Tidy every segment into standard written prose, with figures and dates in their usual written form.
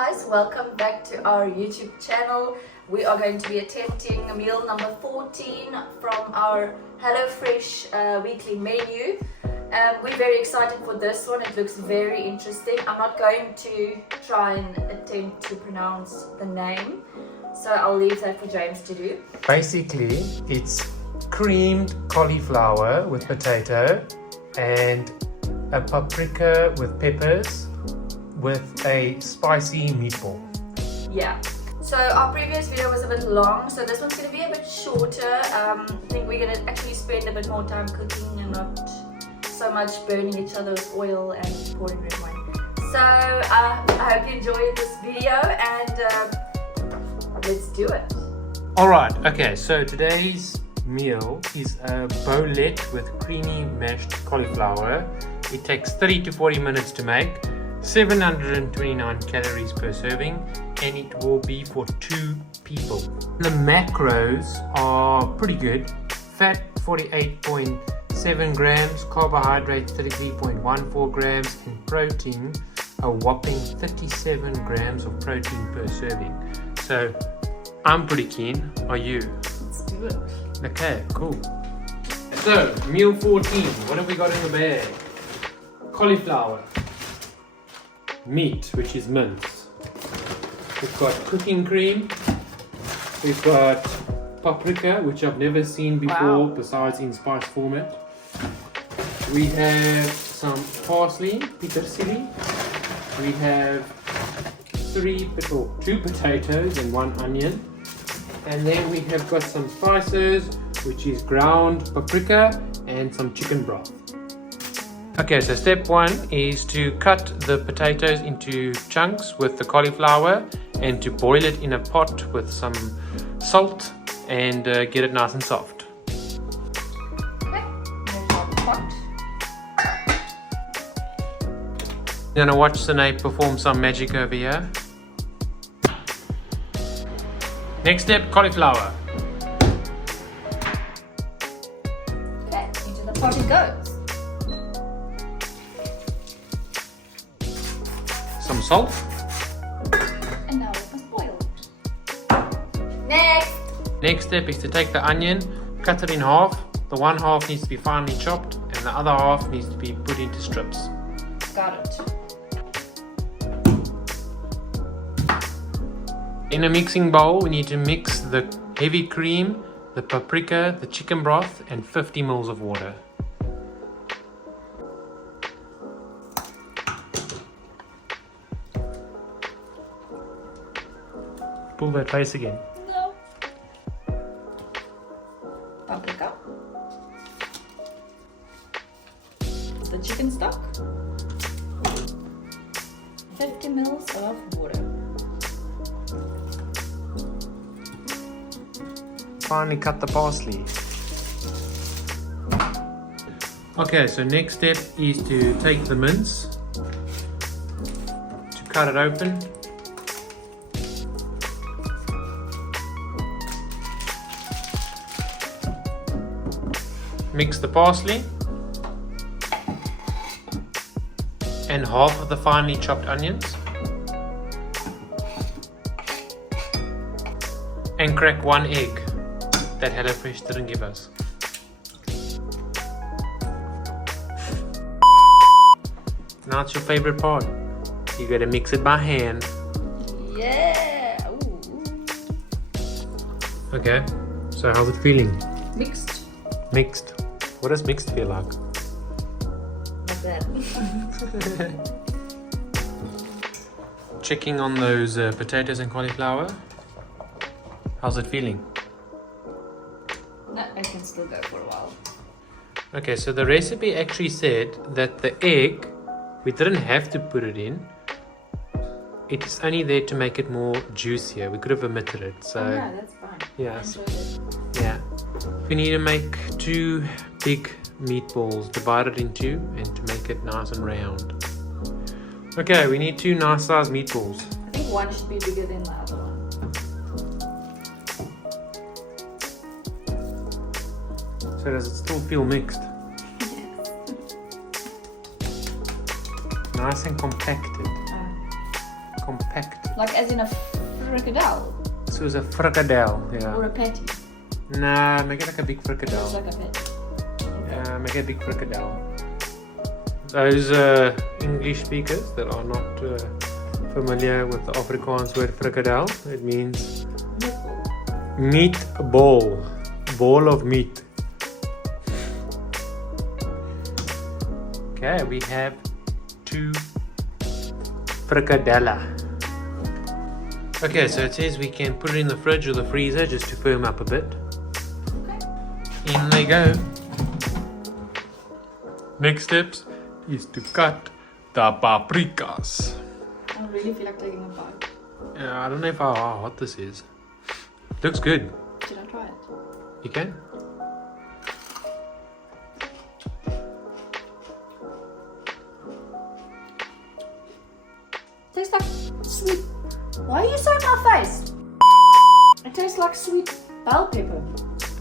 guys, welcome back to our YouTube channel. We are going to be attempting meal number 14 from our HelloFresh weekly menu. We're very excited for this one. It looks very interesting. I'm not going to try and attempt to pronounce the name, so I'll leave that for James to do. Basically, it's creamed cauliflower with potato and a paprika with peppers with a spicy meatball. Yeah. So our previous video was a bit long, so this one's going to be a bit shorter. I think we're going to actually spend a bit more time cooking and not so much burning each other's oil and pouring red wine. So I hope you enjoyed this video and let's do it. Alright, okay, so today's meal is a boulette with creamy mashed cauliflower. It takes 30 to 40 minutes to make, 729 calories per serving, and it will be for 2 people. The macros are pretty good. Fat 48.7 grams, carbohydrates 33.14 grams, and protein a whopping 37 grams of protein per serving. So I'm pretty keen. Are you? Let's do it. Okay, cool. So meal 14, what have we got in the bag? Cauliflower, meat, which is mince. We've got cooking cream. We've got paprika, which I've never seen before, besides in spice format. We have some parsley, petersilie. We have 2 potatoes and 1 onion. And then we have got some spices, which is ground paprika and some chicken broth. Okay, so step 1 is to cut the potatoes into chunks with the cauliflower and to boil it in a pot with some salt and get it nice and soft. Okay, there's our pot. You're gonna watch Sinead perform some magic over here. Next step, cauliflower. Okay, into the pot it goes. Some salt. And now it must boil. Next! Next step is to take the onion, cut it in half. The one half needs to be finely chopped and the other half needs to be put into strips. Got it. In a mixing bowl, we need to mix the heavy cream, the paprika, the chicken broth, and 50 ml of water. Pull that face again. No. Paprika. The chicken stock. 50 ml of water. Finally cut the parsley. Okay, so next step is to take the mince, to cut it open. Mix the parsley and half of the finely chopped onions and crack 1 egg that HelloFresh didn't give us. Now it's your favorite part. You gotta mix it by hand. Yeah! Ooh. Okay, so how's it feeling? Mixed. Mixed. What does mixed feel like? Like that. Checking on those potatoes and cauliflower. How's it feeling? No, I can still go for a while. Okay, so the recipe actually said that the egg, we didn't have to put it in. It's only there to make it more juicier. We could have omitted it. So yeah, that's fine. yeah, I enjoyed it. yeah. We need to make 2 big meatballs, divide it in 2 and to make it nice and round. Okay, we need 2 nice sized meatballs. I think one should be bigger than the other one. So does it still feel mixed? Yes. Nice and compacted. compact. Like as in a fricadelle So it's a fricadelle, yeah. or a patty. Nah, make it like a big It's fricadelle. like a patty. Yeah, make it a big fricadelle. Those English speakers that are not familiar with the Afrikaans word frikadel, it means meat ball, ball of meat. Okay, we have 2 frikadella. Okay, so it says we can put it in the fridge or the freezer just to firm up a bit. Okay. In they go. Next steps is to cut the paprikas. I really feel like taking a bite. Yeah, I don't know how hot this is. Looks good. Should I try it? You can? Tastes like sweet. Why are you so in my face? It tastes like sweet bell pepper.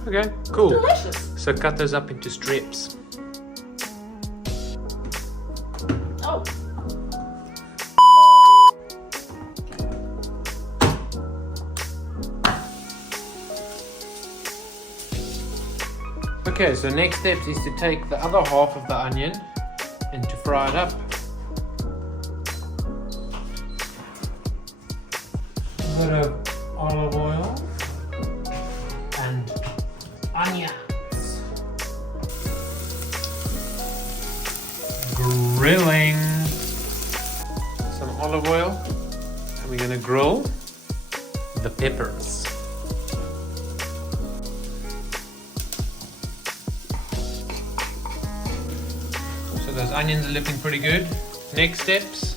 Okay, cool. Delicious. So cut those up into strips. Oh. Okay, so next steps is to take the other half of the onion and to fry it up. A bit of olive oil and onions. Grilling. Some olive oil, and we're gonna grill the peppers. So those onions are looking pretty good. Next steps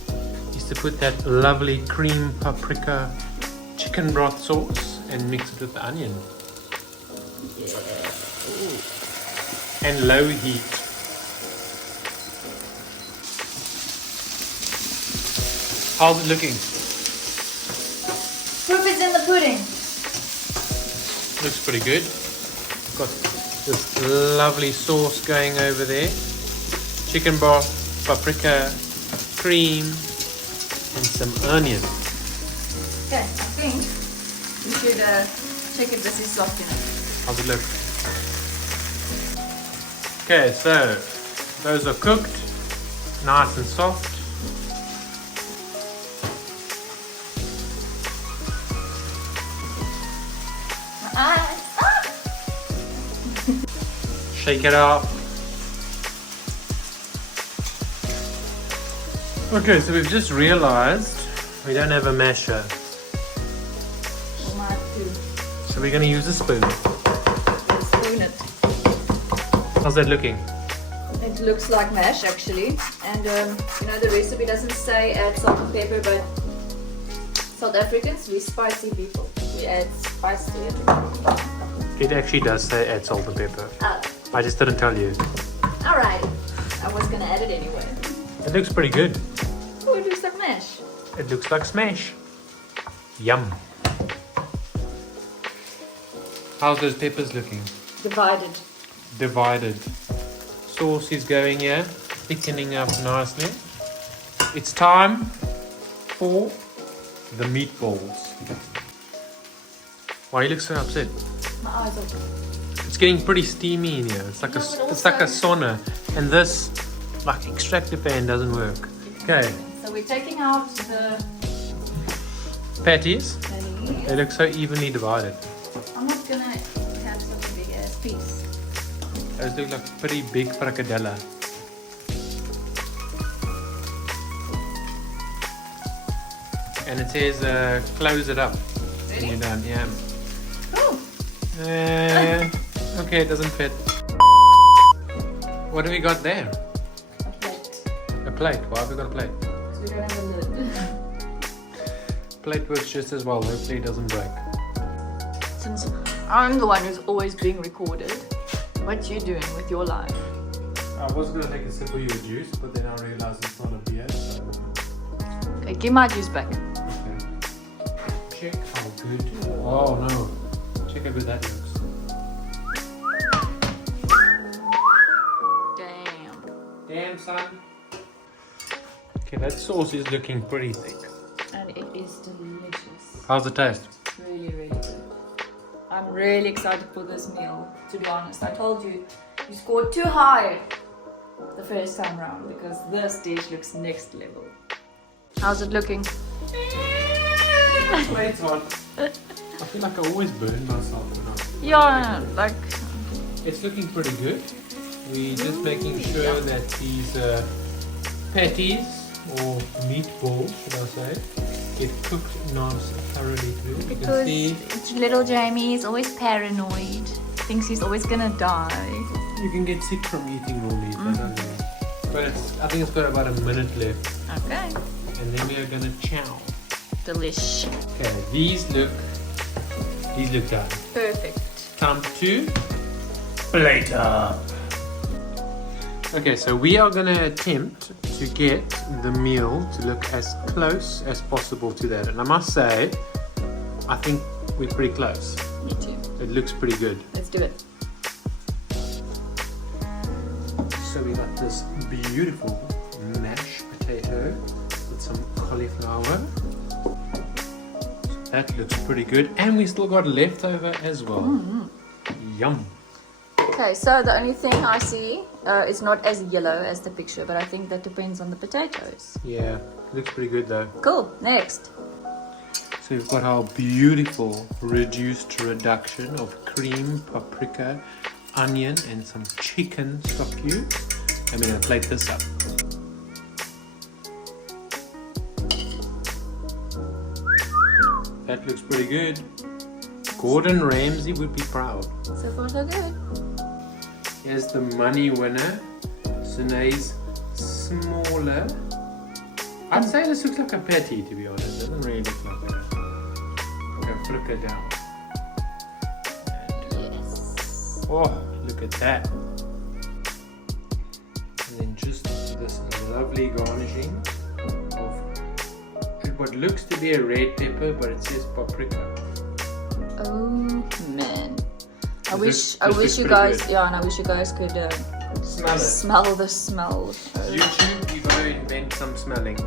is to put that lovely cream paprika chicken broth sauce and mix it with the onion. Yeah. Ooh. And low heat. How's it looking? Proof is in the pudding. Looks pretty good. Got this lovely sauce going over there. Chicken broth, paprika, cream, and some onion. Okay, I think we should check if this is soft enough. How's it look? Okay, so those are cooked, nice and soft. Shake it up. Okay, so we've just realized we don't have a masher. We might do. So we're going to use a spoon. Let's spoon it. How's that looking? It looks like mash actually, and you know the recipe doesn't say add salt and pepper, but South Africans, we spicy people. We add spice to everything. It actually does say add salt and pepper. Oh, I just didn't tell you. alright. I was gonna add it anyway. It looks pretty good. Oh, it looks like mash. It looks like smash. Yum. How's those peppers looking? Divided. Divided. Sauce is going here, thickening up nicely. It's time for the meatballs. Why you look so upset? My eyes open. It's getting pretty steamy in here. It's like it's like a sauna, and this like extractor fan doesn't work. Okay, So we're taking out the patties. patties. They look so evenly divided. I'm not gonna have such a big ass piece. Those look like pretty big frikadella. And it says close it up when Really? you're done. Yeah. Oh, Okay, it doesn't fit. What do we got there? a plate. A plate. Why have we got a plate? So we don't have a lid. Plate works just as well. Hopefully it doesn't break. Since I'm the one who's always being recorded, what you doing with your life? I was going to take a sip of your juice, but then I realized it's not a beer. So... Okay, give my juice back. Okay. Check how good. Oh no. Check how good that looks. Damn. Damn, son. Okay, that sauce is looking pretty thick. And It is delicious. How's it taste? Really, really good. I'm really excited for this meal, to be honest. I told you, you scored too high the first time round because this dish looks next level. How's it looking? Plate's on. I feel like I always burn myself when I... Yeah, like... It's looking pretty good. We're just making sure that these patties or meatballs, should I say, get cooked nice thoroughly through. You can see little Jamie is always paranoid. Thinks he's always gonna die. you can get sick from eating raw meat. I don't know. But I think it's got about a minute left. Okay. And then we are gonna chow. Delish. Okay, these look done. Perfect. Time to plate up. Okay, so we are gonna attempt to get the meal to look as close as possible to that. And I must say, I think we're pretty close. Me too. It looks pretty good. Let's do it. So we got this beautiful mashed potato with some cauliflower. So that looks pretty good. And we still got leftover as well. Yum. Okay, so the only thing I see is not as yellow as the picture, but I think that depends on the potatoes. Yeah, looks pretty good though. Cool, next. So we've got our beautiful reduced reduction of cream, paprika, onion and some chicken stock cubes. And we're going to plate this up. That looks pretty good. Gordon Ramsay would be proud. So far so good. Here's the money winner. Sinead's smaller. I'd say this looks like a patty, to be honest. It doesn't really look like a fricka down. Yes. Oh, look at that. And then just this lovely garnishing of what looks to be a red pepper, but it says paprika. Oh man. I wish you guys could Smell it. smell the smell. YouTube, you gotta invent some smelling.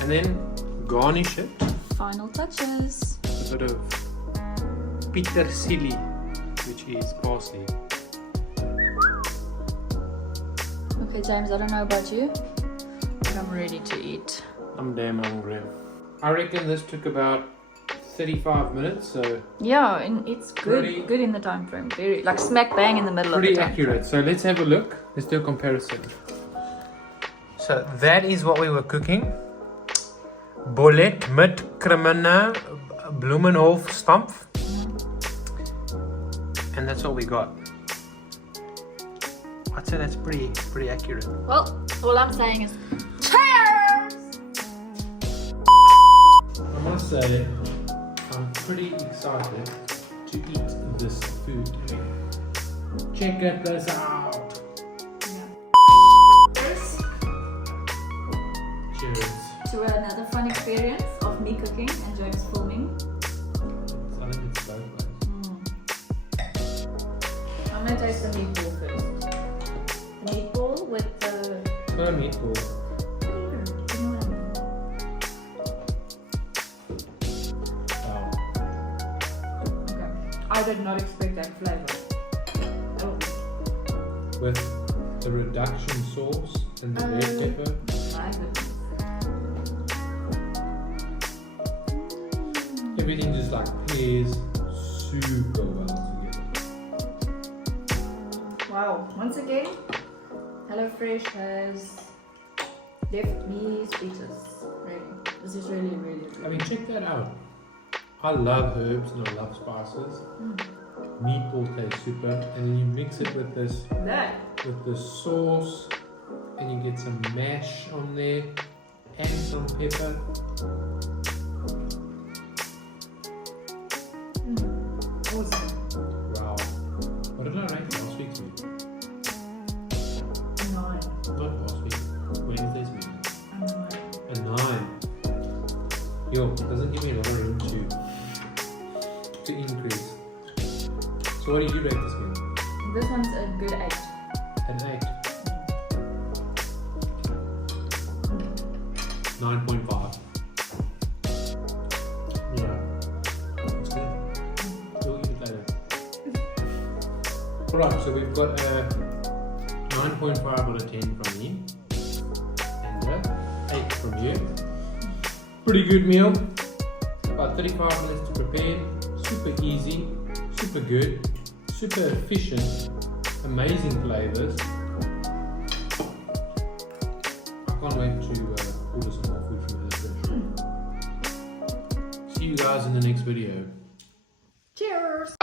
And then garnish it Final touches. with a bit of petersilie, which is parsley. Okay, James, I don't know about you, but I'm ready to eat. I'm damn hungry. I reckon this took about 35 minutes, so Yeah, and it's good. Pretty- Good in the time frame. Very like smack bang in the middle of pretty the time. accurate. So let's have a look. Let's do a comparison. So that is what we were cooking. Bolet met cremina bloemenhof stampf. And that's what we got. I'd say that's pretty accurate. Well, all I'm saying is cheers! I must say, I'm pretty excited to eat this food. Check this out. Cheers. To another fun experience of me cooking and James filming. I think it's both ways. I'm gonna taste the meatball first. The meatball with the... Not a meatball. Wow. Okay. I did not expect that flavor. Oh. With the reduction sauce and the red pepper. My goodness. Everything just like pairs super well together. Wow. Once again, HelloFresh has left me speechless. Really. This is really, really good. I mean, check that out. I love herbs and I love spices. Meatball tastes super, and then you mix it with this with the sauce, and you get some mash on there and some pepper. Awesome. Wow. What did I rate last week's meal? 9. Not last week. Wednesday's meal. A 9. Yo, doesn't give me a lot of room to increase. So what did you rate this meal? This one's a good 8. An 8. 9.5. Alright, so we've got a 9.5 out of 10 from me and a 8 from you. Pretty good meal. About 35 minutes to prepare. Super easy, super good, super efficient, amazing flavors. I can't wait to order some more food from HelloFresh. See you guys in the next video. Cheers!